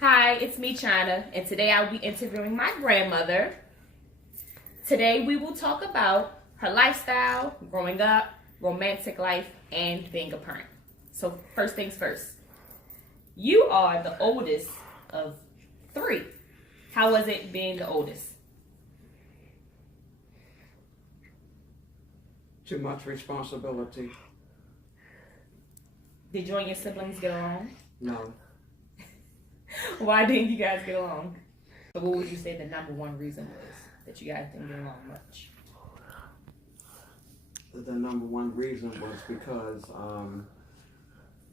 Hi, it's me, China, and today I'll be interviewing my grandmother. Today we will talk about her lifestyle, growing up, romantic life, and being a parent. So first things first, you are the oldest of three. How was it being the oldest? Too much responsibility. Did you and your siblings get along? No. Why didn't you guys get along? So what would you say the number one reason was that you guys didn't get along much? The number one reason was because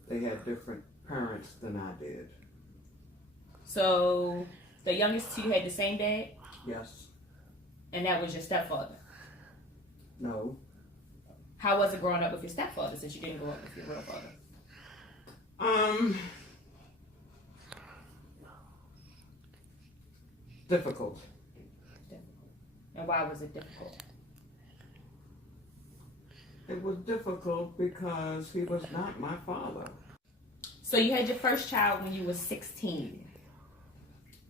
they had different parents than I did. So the youngest two had the same dad? Yes. And that was your stepfather? No. How was it growing up with your stepfather since you didn't grow up with your real father? Difficult. And why was it difficult? It was difficult because he was not my father. So you had your first child when you were 16.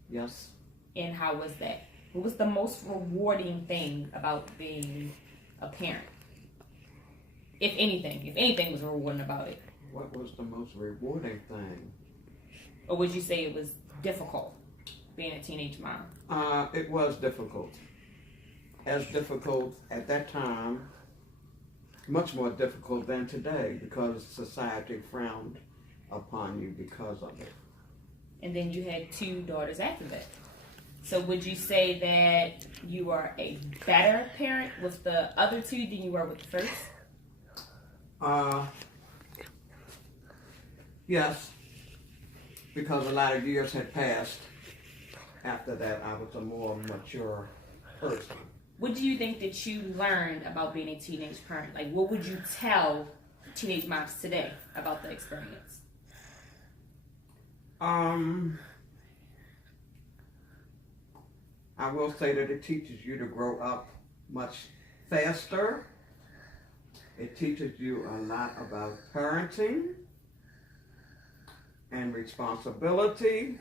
Yes. And how was that? What was the most rewarding thing about being a parent? If anything was rewarding about it. What was the most rewarding thing? Or would you say it was difficult being a teenage mom? It was difficult. As difficult at that time, much more difficult than today because society frowned upon you because of it. And then you had two daughters after that. So would you say that you are a better parent with the other two than you were with the first? Yes, because a lot of years had passed. After that, I was a more mature person. What do you think that you learned about being a teenage parent? Like, what would you tell teenage moms today about the experience? I will say that it teaches you to grow up much faster. It teaches you a lot about parenting and responsibility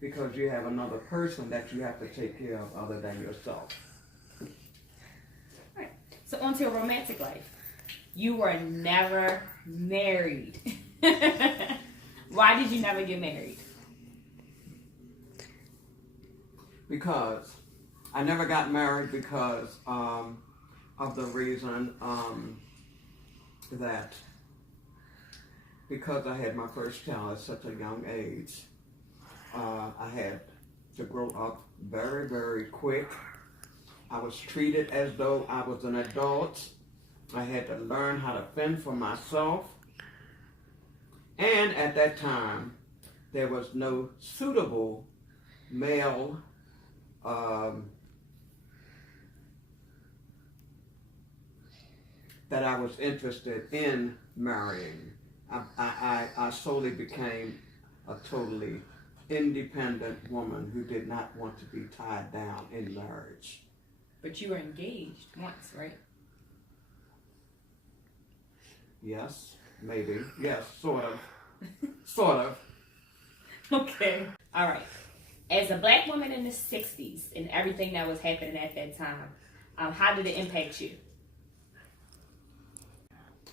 because you have another person that you have to take care of other than yourself. All right. So on to your romantic life. You were never married. Why did you never get married? Because I never got married because of the reason that because I had my first child at such a young age, I had to grow up very, very quick. I was treated as though I was an adult. I had to learn how to fend for myself. And at that time, there was no suitable male that I was interested in marrying. I slowly became a totally independent woman who did not want to be tied down in marriage. But you were engaged once, right? Yes, maybe. Yes, sort of. Sort of. Okay. All right. As a black woman in the 60s and everything that was happening at that time, how did it impact you?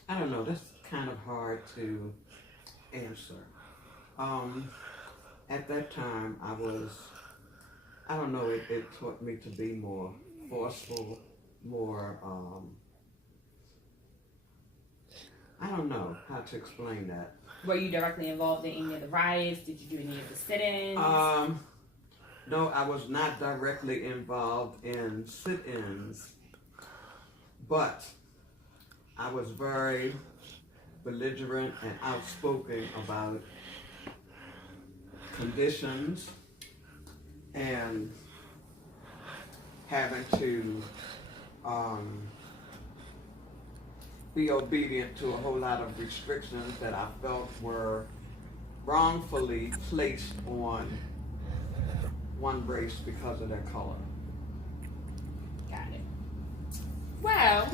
I don't know. That's kind of hard to answer. At that time, I don't know, it taught me to be more forceful, more, I don't know how to explain that. Were you directly involved in any of the riots? Did you do any of the sit-ins? No, I was not directly involved in sit-ins, but I was very belligerent and outspoken about conditions and having to be obedient to a whole lot of restrictions that I felt were wrongfully placed on one race because of their color. Got it. Well,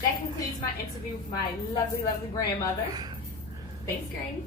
that concludes my interview with my lovely, lovely grandmother. Thanks, Granny.